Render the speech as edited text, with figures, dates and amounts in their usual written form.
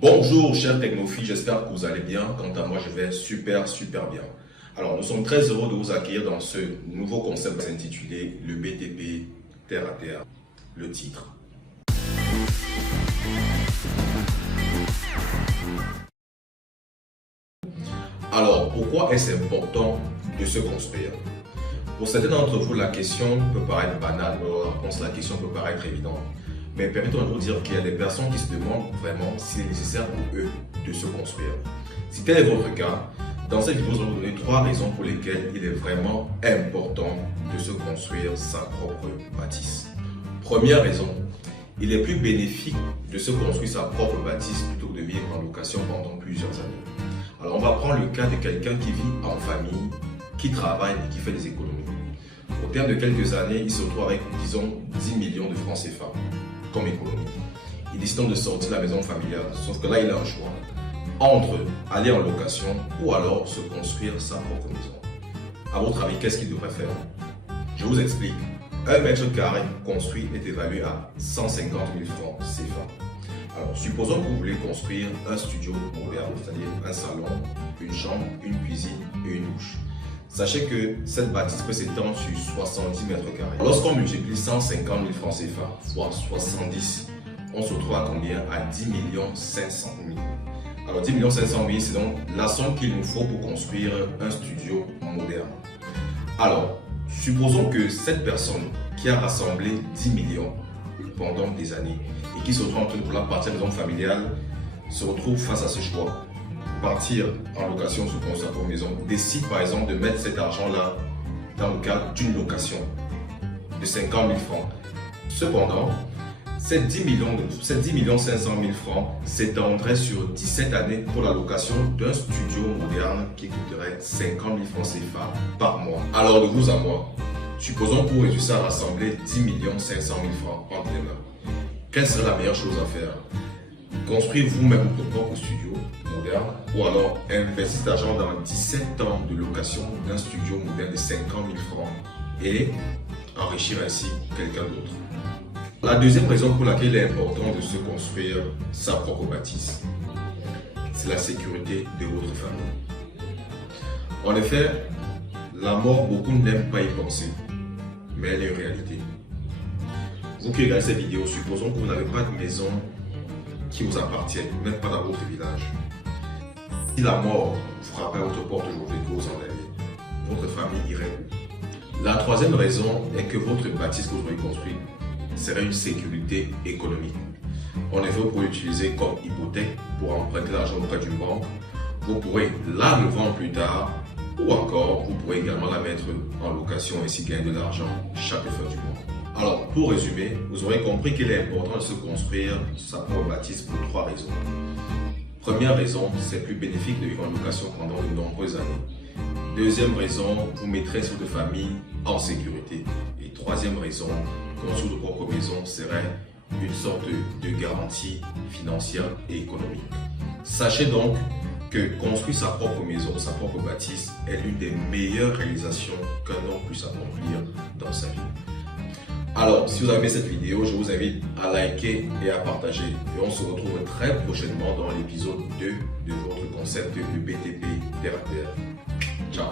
Bonjour chers technophiles, j'espère que vous allez bien. Quant à moi, je vais super bien. Alors, nous sommes très heureux de vous accueillir dans ce nouveau concept intitulé le BTP Terre à Terre, le titre. Alors, pourquoi est-ce important de se construire? Pour certains d'entre vous, la question peut paraître banale, la question peut paraître évidente. Mais permettez-moi de vous dire qu'il y a des personnes qui se demandent vraiment s'il est nécessaire pour eux de se construire. Si tel est votre cas, dans cette vidéo, nous allons vous donner 3 raisons pour lesquelles il est vraiment important de se construire sa propre bâtisse. Première raison, il est plus bénéfique de se construire sa propre bâtisse plutôt que de vivre en location pendant plusieurs années. Alors on va prendre le cas de quelqu'un qui vit en famille, qui travaille et qui fait des économies. Au terme de quelques années, il se retrouve avec, disons, 10 millions de francs CFA comme économie. Il décide donc de sortir de la maison familiale, sauf que là, il a un choix entre aller en location ou alors se construire sa propre maison. À votre avis, qu'est-ce qu'il devrait faire? Je vous explique. 1 mètre carré construit est évalué à 150 000 francs CFA. Alors, supposons que vous voulez construire un studio moderne, c'est-à-dire un salon, une chambre, une cuisine et une douche. Sachez que cette bâtisse peut s'étendre sur 70 mètres carrés. Lorsqu'on multiplie 150 000 francs CFA fois 70, on se retrouve à combien? À 10 500 000. Alors 10 500 000, c'est donc la somme qu'il nous faut pour construire un studio moderne. Alors, supposons que cette personne qui a rassemblé 10 millions pendant des années et qui se retrouve en train de vouloir partir de la maison familiale se retrouve face à ce choix. Partir en location sous construire sa propre maison, décide par exemple de mettre cet argent-là dans le cadre d'une location de 50 000 francs. Cependant, ces 10 500 000 francs s'étendraient sur 17 années pour la location d'un studio moderne qui coûterait 50 000 francs CFA par mois. Alors de vous à moi, supposons pour réussir à rassembler 10 500 000 francs entre les mains. Quelle serait la meilleure chose à faire? Construire vous-même votre propre studio moderne ou alors investir cet argent dans 17 ans de location d'un studio moderne de 50 000 francs et enrichir ainsi quelqu'un d'autre. La deuxième raison pour laquelle il est important de se construire sa propre bâtisse, c'est la sécurité de votre famille. En effet, la mort, beaucoup n'aiment pas y penser, mais elle est une réalité. Vous qui regardez cette vidéo, supposons que vous n'avez pas de maison qui vous appartiennent, même pas dans votre village. Si la mort frappait à votre porte aujourd'hui que vous en alliez, votre famille irait où? La troisième raison est que votre bâtisse que vous aurez construite serait une sécurité économique. En effet, vous pourrez l'utiliser comme hypothèque pour emprunter l'argent auprès d'une banque. Vous pourrez la revendre plus tard ou encore vous pourrez également la mettre en location et ainsi gagner de l'argent chaque fin du mois. Alors, pour résumer, vous aurez compris qu'il est important de se construire sa propre bâtisse pour 3 raisons. Première raison, c'est plus bénéfique de vivre en location pendant de nombreuses années. Deuxième raison, vous mettrez votre famille en sécurité. Et troisième raison, construire votre propre maison serait une sorte de garantie financière et économique. Sachez donc que construire sa propre maison, sa propre bâtisse est l'une des meilleures réalisations qu'un homme puisse accomplir dans sa vie. Alors, si vous avez aimé cette vidéo, je vous invite à liker et à partager. Et on se retrouve très prochainement dans l'épisode 2 de votre concept de BTP Terre à Terre. Ciao!